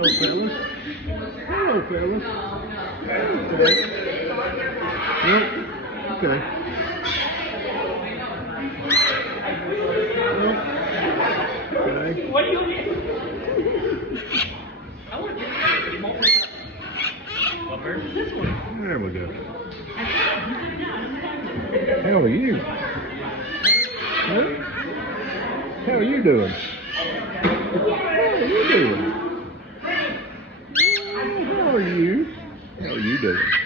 Hello, fellas. Hello, fellas. Okay. Nope. Okay. Nope. Okay. What are you doing? I want to get it. What bird is this one? There we go. How are you? Huh? How are you doing? How are you doing? How are you? How are you doing?